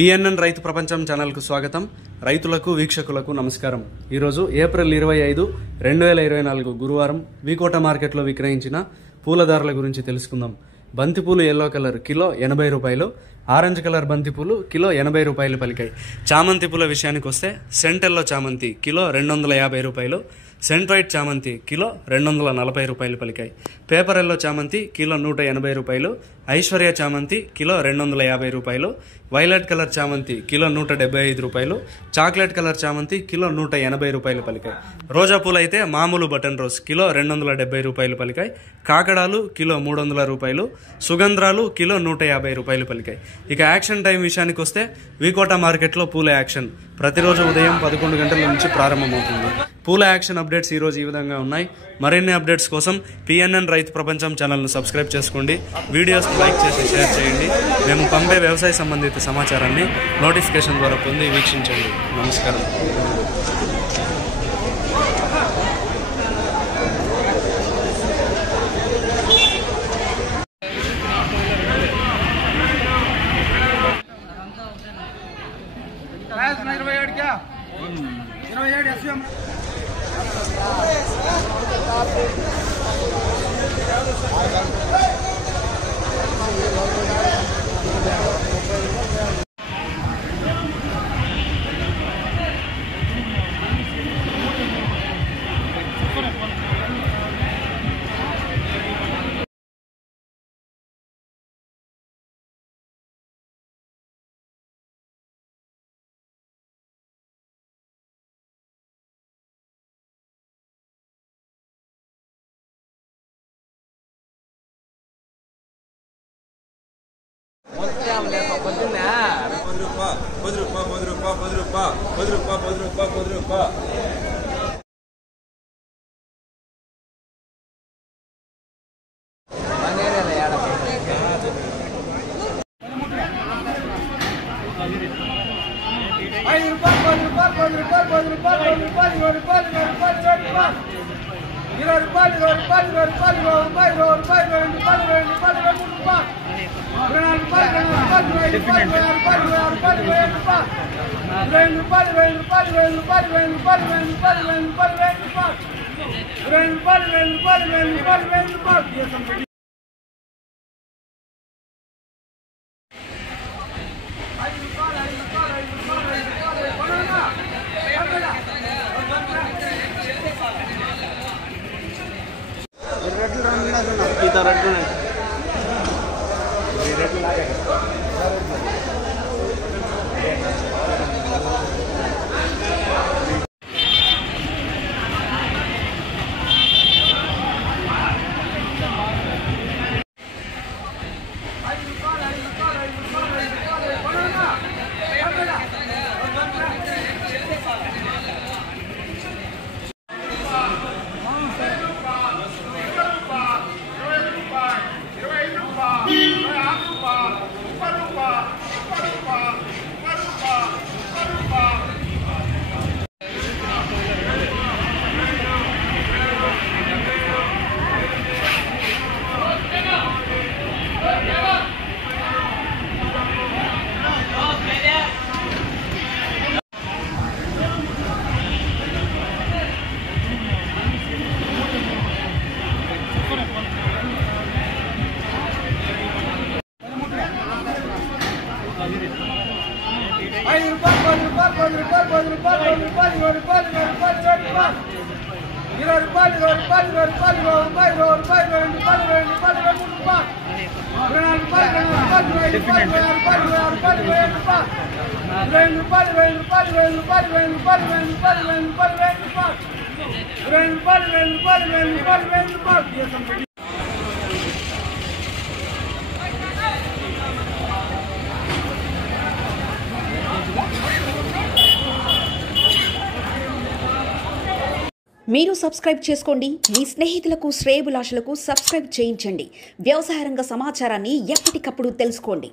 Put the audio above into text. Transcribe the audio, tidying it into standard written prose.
PNN రైతు ప్రపంచం ఛానల్కు స్వాగతం. రైతులకు వీక్షకులకు నమస్కారం. ఈరోజు ఏప్రిల్ 25, 2024 గురువారం వికోట మార్కెట్లో విక్రయించిన పూల ధరల గురించి తెలుసుకుందాం. బంతిపూలు ఎల్లో కలర్ కిలో 80 రూపాయలు, ఆరెంజ్ కలర్ బంతిపూలు కిలో 80 రూపాయలు పలికాయి. చామంతి పూల విషయానికి వస్తే సెంట్ ఎల్లో చామంతి కిలో 250 రూపాయలు, సెంట్ వైట్ చామంతి కిలో 240 రూపాయలు పలికాయి. పేపర్ ఎల్లో చామంతి కిలో 180 రూపాయలు, ఐశ్వర్య చామంతి కిలో 250 రూపాయలు, వైలెట్ కలర్ చామంతి కిలో 175 రూపాయలు, చాక్లెట్ కలర్ చామంతి కిలో 180 రూపాయలు పలికాయి. రోజా పూలు అయితే మామూలు బటన్ రోజ్ కిలో 270 రూపాయలు పలికాయి. కాకడాలు కిలో 300 రూపాయలు, సుగంధ్రాలు కిలో 150 రూపాయలు పలికాయి. ఇక యాక్షన్ టైం విషయానికి వస్తే వికోట మార్కెట్లో పూల యాక్షన్ ప్రతిరోజు ఉదయం 11 గంటల నుంచి ప్రారంభమవుతుంది. పూల యాక్షన్ అప్డేట్స్ ఈరోజు ఈ విధంగా ఉన్నాయి. మరిన్ని అప్డేట్స్ కోసం పిఎన్ఎన్ రైతు ప్రపంచం ఛానల్ను సబ్స్క్రైబ్ చేసుకోండి. వీడియోస్ లైక్ చేసి షేర్ చేయండి. మేము పంపే వ్యవసాయ సంబంధిత సమాచారాన్ని నోటిఫికేషన్ ద్వారా పొంది వీక్షించండి. నమస్కారం. మీరు సబ్స్క్రైబ్ చేసుకోండి. మీ స్నేహితులకు శ్రేయోభిలాషులకు సబ్స్క్రైబ్ చేయించండి. వ్యవసాయ రంగ సమాచారాన్ని ఎప్పటికప్పుడు తెలుసుకోండి.